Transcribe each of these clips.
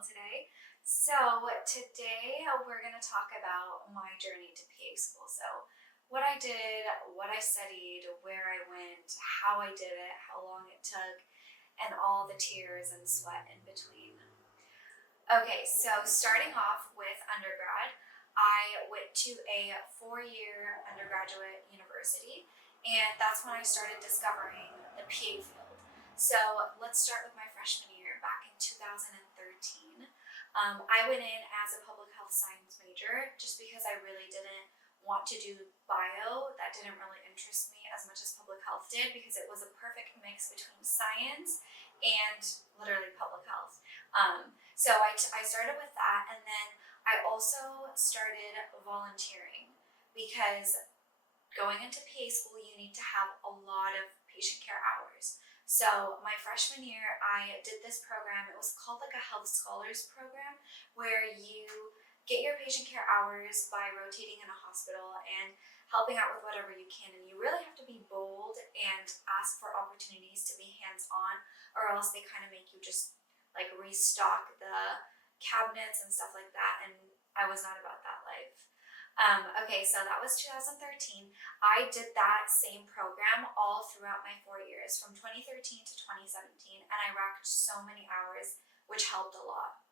well today. So today we're going to talk about my journey to PA school. So what I did, what I studied, where I went, how I did it, how long it took, and all the tears and sweat in between. Okay, so starting off with undergrad, I went to a 4-year undergraduate university, and that's when I started discovering the PA field. So let's start with my freshman year back in 2013. I went in as a public health science major just because I really didn't want to do bio. That didn't really interest me as much as public health did because it was a perfect mix between science and literally public health. So I started with that, and then I also started volunteering because going into PA school, you need to have a lot of patient care hours. So my freshman year, I did this program. It was called like a health scholars program where you get your patient care hours by rotating in a hospital and helping out with whatever you can. And you really have to be bold and ask for opportunities to be hands-on, or else they kind of make you just like restock the cabinets and stuff like that. And I was not about that life. Okay, so that was 2013. I did that same program all throughout my 4 years, from 2013 to 2017, and I racked so many hours, which helped a lot.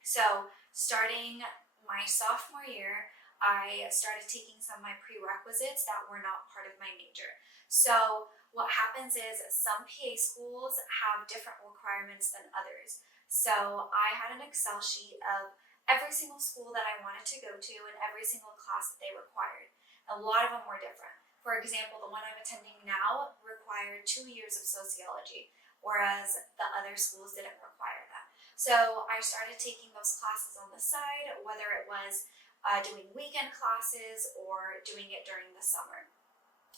So starting my sophomore year, I started taking some of my prerequisites that were not part of my major. So what happens is some PA schools have different requirements than others. So I had an Excel sheet of every single school that I wanted to go to and every single class that they required. A lot of them were different. For example, the one I'm attending now required 2 years of sociology, whereas the other schools didn't require that. So I started taking those classes on the side, whether it was doing weekend classes or doing it during the summer.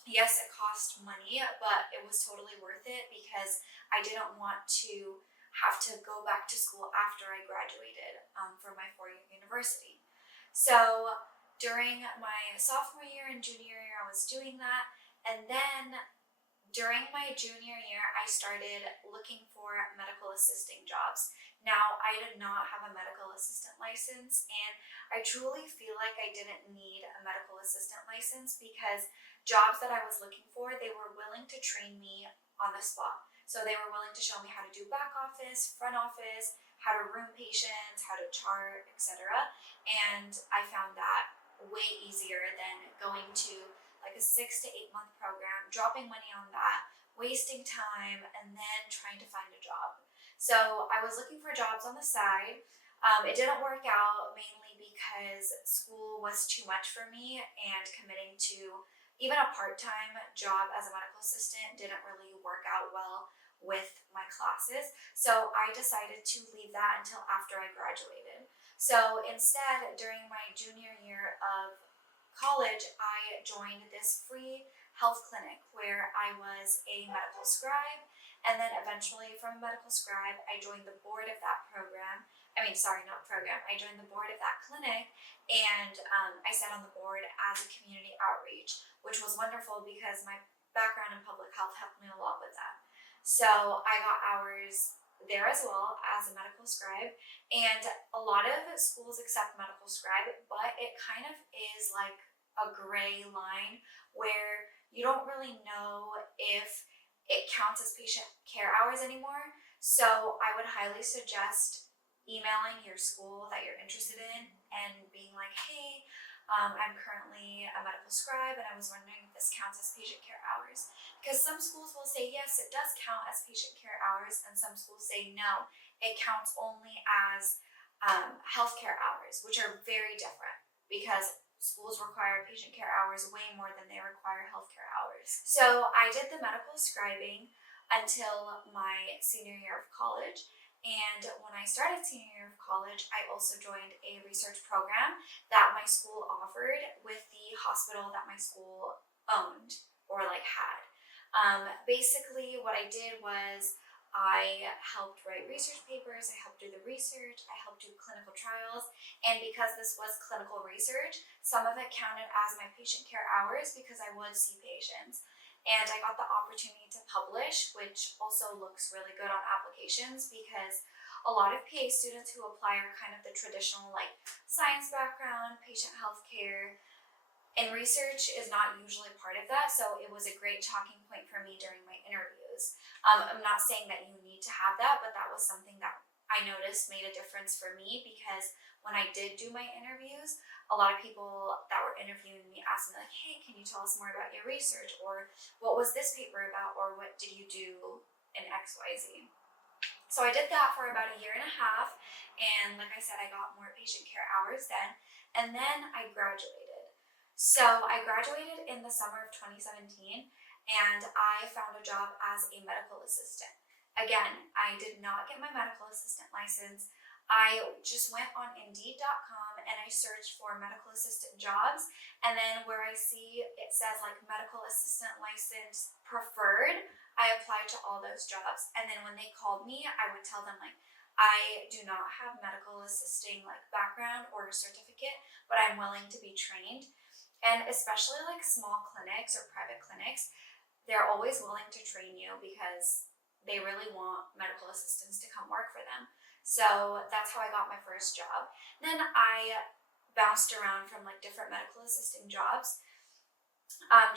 Yes, it cost money, but it was totally worth it because I didn't want to have to go back to school after I graduated from my 4-year university. So during my sophomore year and junior year, I was doing that. And then during my junior year, I started looking for medical assisting jobs. Now, I did not have a medical assistant license, and I truly feel like I didn't need a medical assistant license because jobs that I was looking for, they were willing to train me on the spot. So they were willing to show me how to do back office, front office, how to room patients, how to chart, etc. And I found that way easier than going to like a 6 to 8 month program, dropping money on that, wasting time, and then trying to find a job. So I was looking for jobs on the side. It didn't work out mainly because school was too much for me, and committing to even a part-time job as a medical assistant didn't really work out well with my classes. So I decided to leave that until after I graduated. So instead, during my junior year of college, I joined this free health clinic where I was a medical scribe, and then eventually from a medical scribe, I joined the board of that program. I joined the board of that clinic, and I sat on the board as a community outreach, which was wonderful because my background in public health helped me a lot with that. So I got hours there as well as a medical scribe, and a lot of schools accept medical scribe, but it kind of is like a gray line where you don't really know if it counts as patient care hours anymore. So I would highly suggest emailing your school that you're interested in and being like, hey, I'm currently a medical scribe and I was wondering if this counts as patient care hours. Because some schools will say, yes, it does count as patient care hours, and some schools say, no, it counts only as healthcare hours, which are very different because schools require patient care hours way more than they require healthcare hours. So I did the medical scribing until my senior year of college. And when I started senior year of college, I also joined a research program that my school offered with the hospital that my school owned or like had. Basically what I did was I helped write research papers, I helped do the research, I helped do clinical trials, and because this was clinical research, some of it counted as my patient care hours because I would see patients. And I got the opportunity to publish, which also looks really good on applications because a a lot of PA students who apply are kind of the traditional like science background, patient healthcare, and research is not usually part of that. So it was a great talking point for me during my interviews. I'm not saying that you need to have that, but that was something that I noticed made a difference for me, because when I did do my interviews, a lot of people that were interviewing me asked me like, hey, can you tell us more about your research? Or what was this paper about? Or what did you do in XYZ? So I did that for about a year and a half. And like I said, I got more patient care hours then. And then I graduated. So I graduated in the summer of 2017, and I found a job as a medical assistant. Again, I did not get my medical assistant license. I just went on Indeed.com and I searched for medical assistant jobs, and then where I see it says like medical assistant license preferred, I applied to all those jobs. And then when they called me, I would tell them like, I do not have medical assisting like background or certificate, but I'm willing to be trained. And especially like small clinics or private clinics, they're always willing to train you because they really want medical assistants to come work for them. So that's how I got my first job. Then I bounced around from like different medical assisting jobs,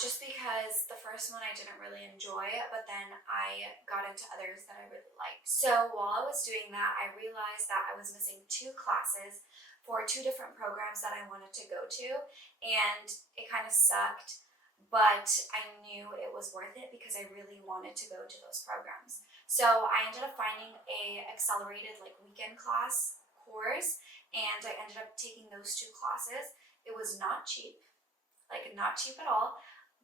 just because the first one I didn't really enjoy, but then I got into others that I really liked. So while I was doing that, I realized that I was missing 2 classes for 2 different programs that I wanted to go to, and it kind of sucked, but I knew it was worth it because I really wanted to go to those programs. So I ended up finding a accelerated like weekend class course, and I ended up taking those 2 classes. It was not cheap, like not cheap at all,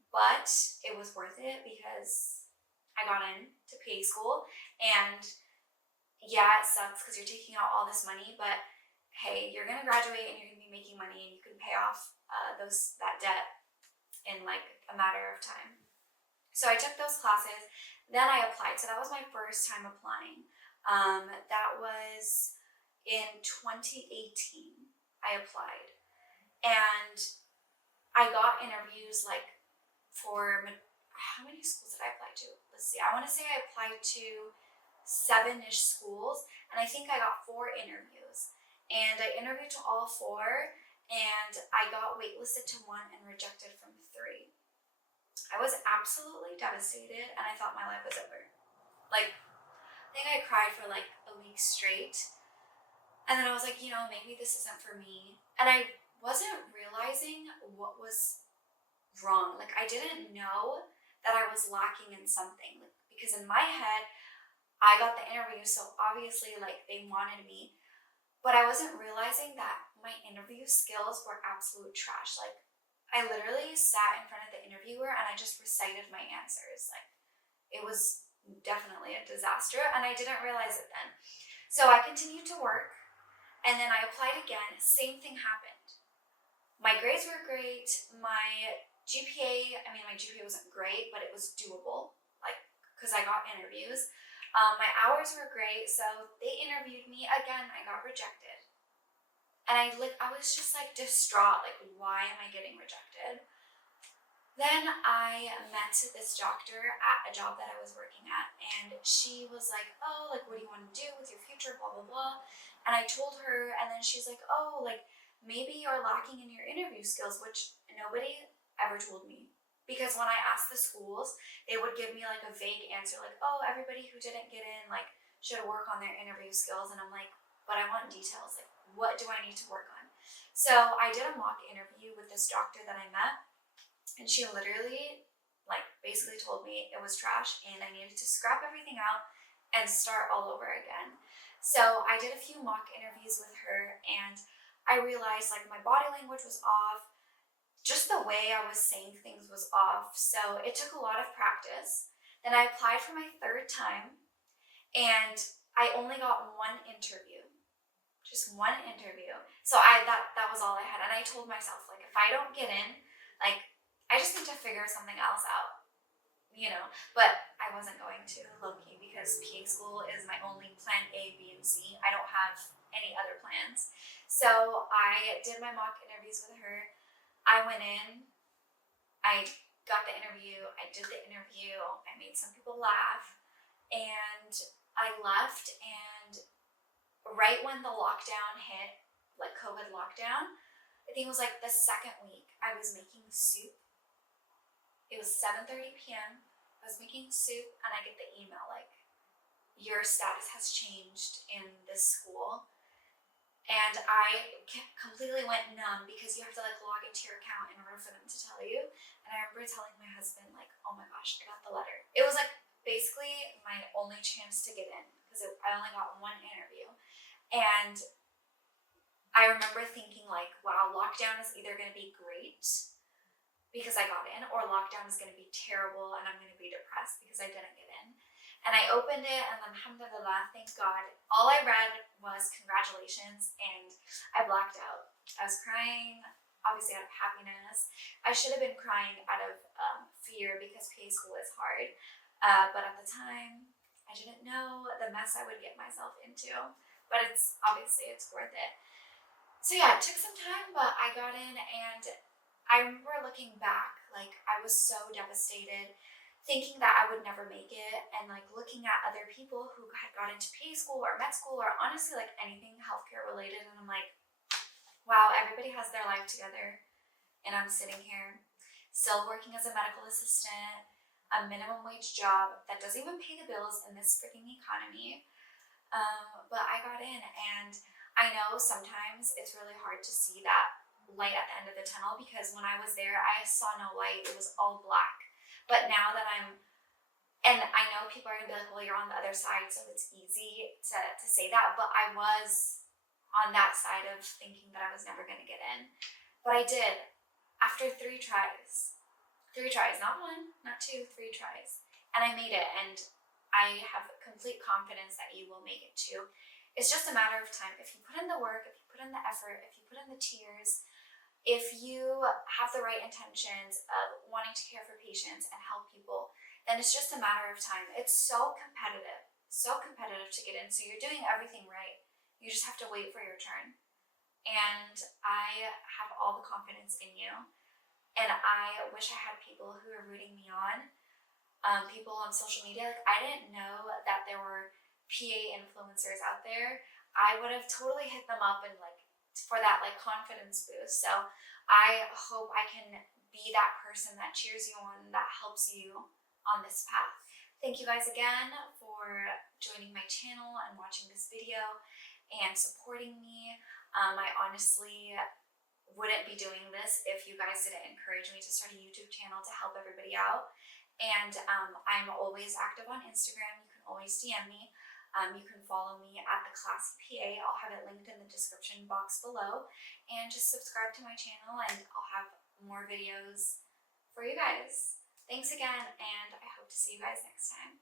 but it was worth it because I got into PA school. And yeah, it sucks because you're taking out all this money, but hey, you're gonna graduate and you're gonna be making money, and you can pay off that debt in like a matter of time. So I took those classes, then I applied. So that was my first time applying. That was in 2018. I applied, and I got interviews like for, how many schools did I apply to? Let's see. I want to say I applied to 7-ish schools, and I think I got 4 interviews. And I interviewed to all 4, and I got waitlisted to 1 and rejected from 3. I was absolutely devastated, and I thought my life was over. Like, I think I cried for like a week straight. And then I was like, maybe this isn't for me. And I wasn't realizing what was wrong. Like, I didn't know that I was lacking in something. Like, because in my head, I got the interview, so obviously, like, they wanted me. But I wasn't realizing that my interview skills were absolute trash. Like, I literally sat in front of the interviewer and I just recited my answers. Like, it was definitely a disaster, and I didn't realize it then. So I continued to work, and then I applied again. Same thing happened. My grades were great. My GPA wasn't great, but it was doable, like, because I got interviews. My hours were great, so they interviewed me again. I got rejected. And I was just like distraught, like, why am I getting rejected? Then I met this doctor at a job that I was working at, and she was like, oh, like, what do you want to do with your future, blah, blah, blah. And I told her, and then she's like, oh, like, maybe you're lacking in your interview skills, which nobody ever told me. Because when I asked the schools, they would give me like a vague answer, like, oh, everybody who didn't get in, like, should work on their interview skills. And I'm like, but I want details, like, what do I need to work on? So I did a mock interview with this doctor that I met, and she literally, like, basically told me it was trash and I needed to scrap everything out and start all over again. So I did a few mock interviews with her, and I realized, like, my body language was off, just the way I was saying things was off. So it took a lot of practice. Then I applied for my 3rd time, and I only got 1 interview. Just 1 interview. So that was all I had. And I told myself, like, if I don't get in, like, I just need to figure something else out, But I wasn't going to, low-key, because PA school is my only plan A, B, and C. I don't have any other plans. So I did my mock interviews with her. I went in, I got the interview, I did the interview, I made some people laugh, and I left, and right when the lockdown hit, like COVID lockdown, I think it was like the second week, I was making soup. It was 7:30 p.m. I was making soup and I get the email like, your status has changed in this school. And I completely went numb because you have to like log into your account in order for them to tell you. And I remember telling my husband like, oh my gosh, I got the letter. It was like basically my only chance to get in because I only got one interview. And I remember thinking like, wow, lockdown is either going to be great because I got in, or lockdown is going to be terrible and I'm going to be depressed because I didn't get in. And I opened it and alhamdulillah, thank God, all I read was congratulations and I blacked out. I was crying, obviously out of happiness. I should have been crying out of fear because PA school is hard. But at the time, I didn't know the mess I would get myself into. But it's worth it. So yeah, it took some time, but I got in and I remember looking back, like I was so devastated, thinking that I would never make it, and like looking at other people who had got into PA school or med school or honestly like anything healthcare related, and I'm like, wow, everybody has their life together and I'm sitting here still working as a medical assistant, a minimum wage job that doesn't even pay the bills in this freaking economy. But I got in, and I know sometimes it's really hard to see that light at the end of the tunnel because when I was there, I saw no light. It was all black. But now that and I know people are gonna be like, well, you're on the other side, so it's easy to say that, but I was on that side of thinking that I was never gonna get in. But I did, after 3 tries. 3 tries, not 1, not 2, 3 tries. And I made it, and I have complete confidence that you will make it too. It's just a matter of time. If you put in the work, if you put in the effort, if you put in the tears, if you have the right intentions of wanting to care for patients and help people, then it's just a matter of time. It's so competitive to get in. So you're doing everything right. You just have to wait for your turn. And I have all the confidence in you. And I wish I had people who are rooting me on, people on social media. Like, I didn't know that there were PA influencers out there. I would have totally hit them up and like for that like confidence boost. So I hope I can be that person that cheers you on, that helps you on this path. Thank you guys again for joining my channel and watching this video and supporting me. I honestly wouldn't be doing this if you guys didn't encourage me to start a YouTube channel to help everybody out. And I'm always active on Instagram. You can always DM me. You can follow me at The Classy PA. I'll have it linked in the description box below. And just subscribe to my channel and I'll have more videos for you guys. Thanks again, and I hope to see you guys next time.